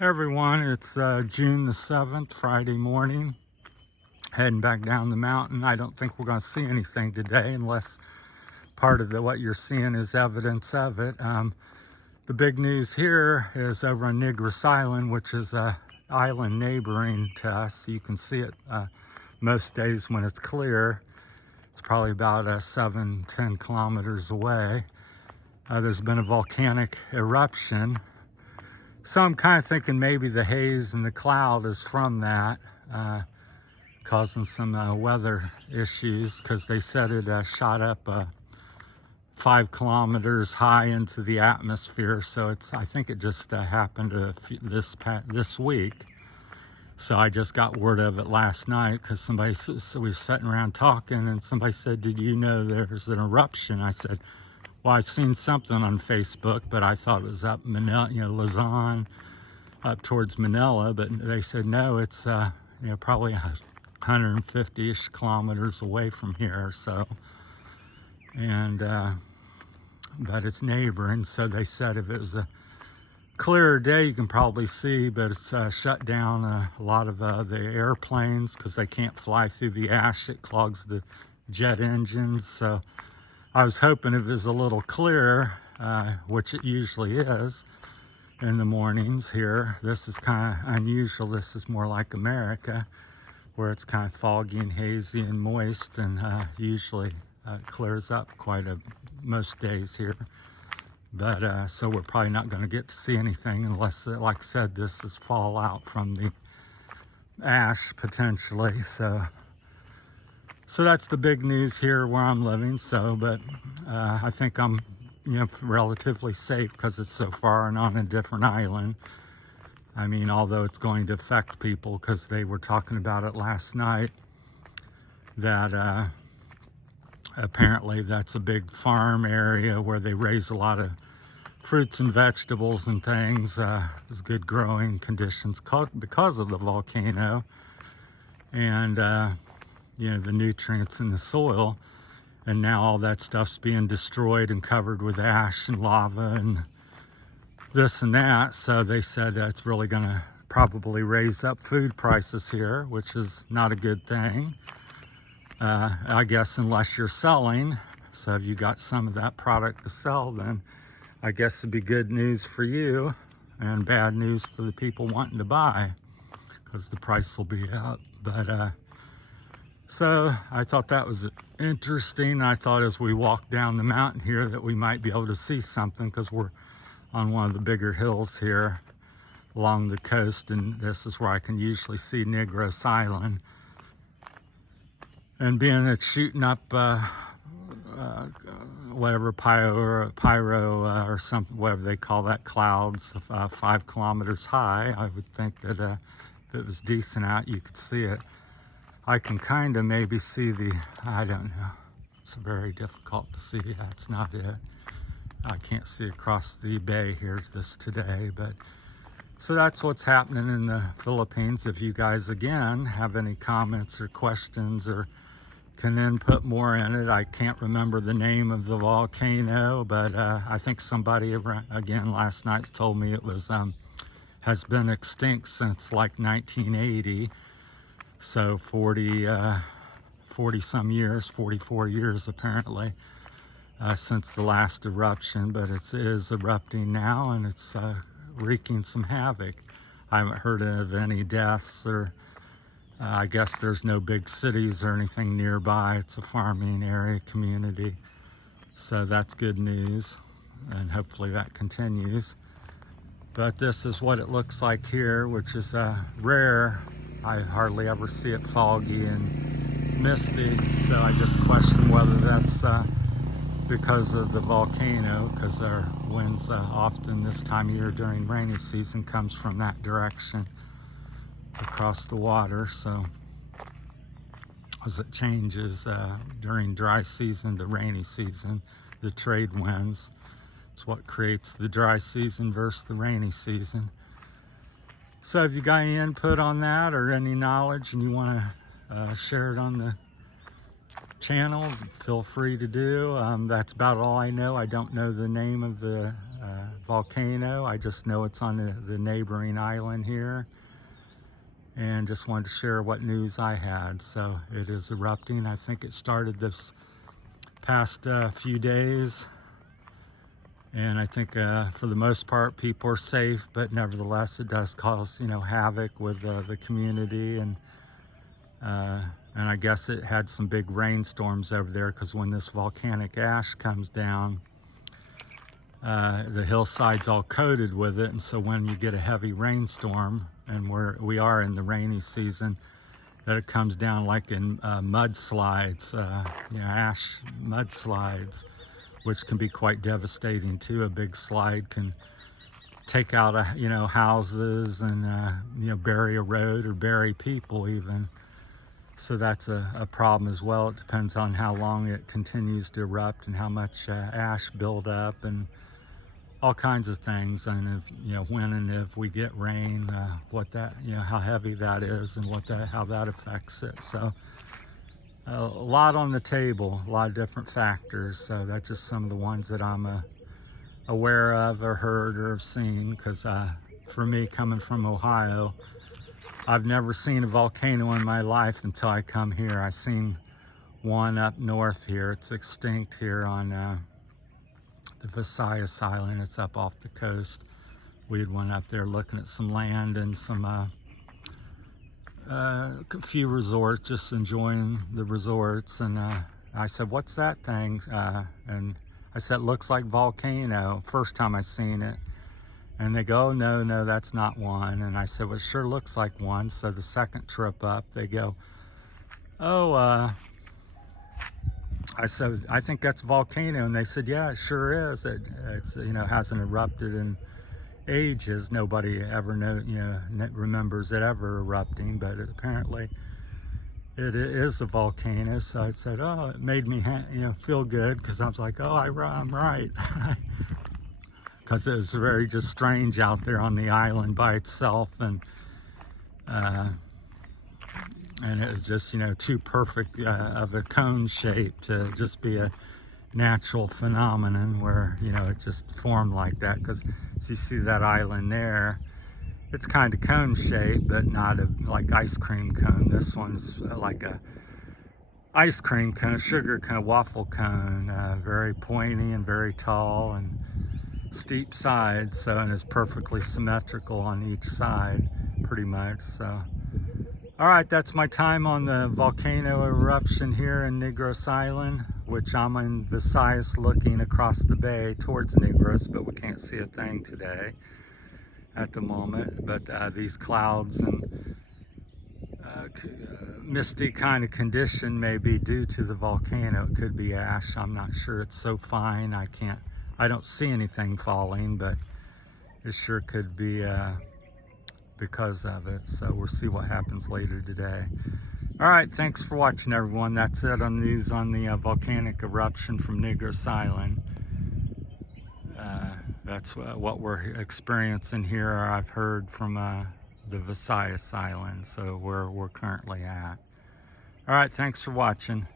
Everyone, it's June the 7th, Friday morning, heading back down the mountain. I don't think we're going to see anything today unless part of what you're seeing is evidence of it. The big news here is over on Nigris Island, which is an island neighboring to us. You can see it most days when it's clear. It's probably about 7-10 kilometers away. There's been a volcanic eruption. So I'm kind of thinking maybe the haze and the cloud is from that, causing some weather issues, because they said it shot up 5 kilometers high into the atmosphere. So I think it just happened this week. So I just got word of it last night because we was sitting around talking and somebody said, "Did you know there's an eruption?" I said, "Well, I've seen something on Facebook, but I thought it was up Manila, Luzon, up towards Manila." But they said, no, it's, probably 150-ish kilometers away from here. So, and, but it's neighboring. So they said if it was a clearer day, you can probably see, but it's shut down a lot of the airplanes because they can't fly through the ash. It clogs the jet engines. So I was hoping if it was a little clearer, which it usually is in the mornings here. This is kind of unusual. This is more like America, where it's kind of foggy and hazy and moist, and usually clears up most days here. But so we're probably not going to get to see anything unless, like I said, this is fallout from the ash potentially. So that's the big news here where I'm living. So, but I think I'm, relatively safe because it's so far and on a different island. I mean, although it's going to affect people, because they were talking about it last night, that apparently that's a big farm area where they raise a lot of fruits and vegetables and things. There's good growing conditions because of the volcano and the nutrients in the soil. And now all that stuff's being destroyed and covered with ash and lava and this and that. So they said that's really going to probably raise up food prices here, which is not a good thing. I guess unless you're selling. So if you got some of that product to sell, then I guess it'd be good news for you and bad news for the people wanting to buy, because the price will be up. But so I thought that was interesting. I thought as we walk down the mountain here that we might be able to see something, because we're on one of the bigger hills here along the coast, and this is where I can usually see Nigris Island. And being it's shooting up whatever pyro or something, whatever they call that, clouds 5 kilometers high, I would think that if it was decent out, you could see it. I can kind of maybe see I don't know. It's very difficult to see. That's not it. I can't see across the bay here today, but so that's what's happening in the Philippines. If you guys, again, have any comments or questions or can input more in it. I can't remember the name of the volcano, but I think somebody, again, last night told me it was has been extinct since like 1980. So 40 some years, 44 years apparently, since the last eruption, but it is erupting now, and it's wreaking some havoc. I haven't heard of any deaths, or I guess there's no big cities or anything nearby. It's a farming area community. So that's good news, and hopefully that continues. But this is what it looks like here, which is rare. I hardly ever see it foggy and misty, so I just question whether that's because of the volcano, because our winds often this time of year during rainy season comes from that direction across the water. So as it changes during dry season to rainy season, the trade winds, it's what creates the dry season versus the rainy season. So if you got any input on that or any knowledge and you want to share it on the channel, feel free to do. That's about all I know. I don't know the name of the volcano. I just know it's on the neighboring island here, and just wanted to share what news I had. So it is erupting. I think it started this past few days, and I think for the most part people are safe, but nevertheless it does cause, you know, havoc with the community, and I guess it had some big rainstorms over there, because when this volcanic ash comes down, the hillside's all coated with it, and so when you get a heavy rainstorm, and we are in the rainy season, that it comes down like in mudslides, you know, ash mudslides, which can be quite devastating too. A big slide can take out, you know, houses, and you know, bury a road or bury people even. So that's a problem as well. It depends on how long it continues to erupt and how much ash build up, and all kinds of things. And if, you know, when and if we get rain, what that, you know, how heavy that is, and how that affects it. So a lot on the table, a lot of different factors. So that's just some of the ones that I'm aware of, or heard, or have seen. Because for me, coming from Ohio, I've never seen a volcano in my life until I come here. I've seen one up north here. It's extinct here on the Visayas Island. It's up off the coast. We had one up there looking at some land and some a few resorts, just enjoying the resorts. And I said, "What's that thing?" And I said, "It looks like volcano." First time I seen it. And they go, "No, no, that's not one." And I said, "Well, it sure looks like one." So the second trip up, they go, "Oh, I said, "I think that's a volcano." And they said, "Yeah, it sure is. It's, you know, hasn't erupted in ages. Nobody ever remembers it ever erupting, but apparently it is a volcano." So I said, "Oh," it made me, you know, feel good, because I was like, "Oh, I'm right." Because it was very just strange out there on the island by itself, and it was just, you know, too perfect of a cone shape to just be a natural phenomenon, where, you know, it just formed like that. Because as you see that island there, it's kind of cone shaped, but not like ice cream cone. This one's like a ice cream cone, sugar cone, waffle cone, very pointy and very tall, and steep sides. So, and it's perfectly symmetrical on each side, pretty much. So, all right, that's my time on the volcano eruption here in Negros Island, which I'm in Visayas, looking across the bay towards Negros, but we can't see a thing today at the moment. But these clouds and misty kind of condition may be due to the volcano. It could be ash. I'm not sure. It's so fine, I don't see anything falling, but it sure could be because of it. So we'll see what happens later today. All right, thanks for watching, everyone. That's it on news on the volcanic eruption from Negros Island. That's what we're experiencing here. I've heard from the Visayas Island, so where we're currently at. All right, thanks for watching.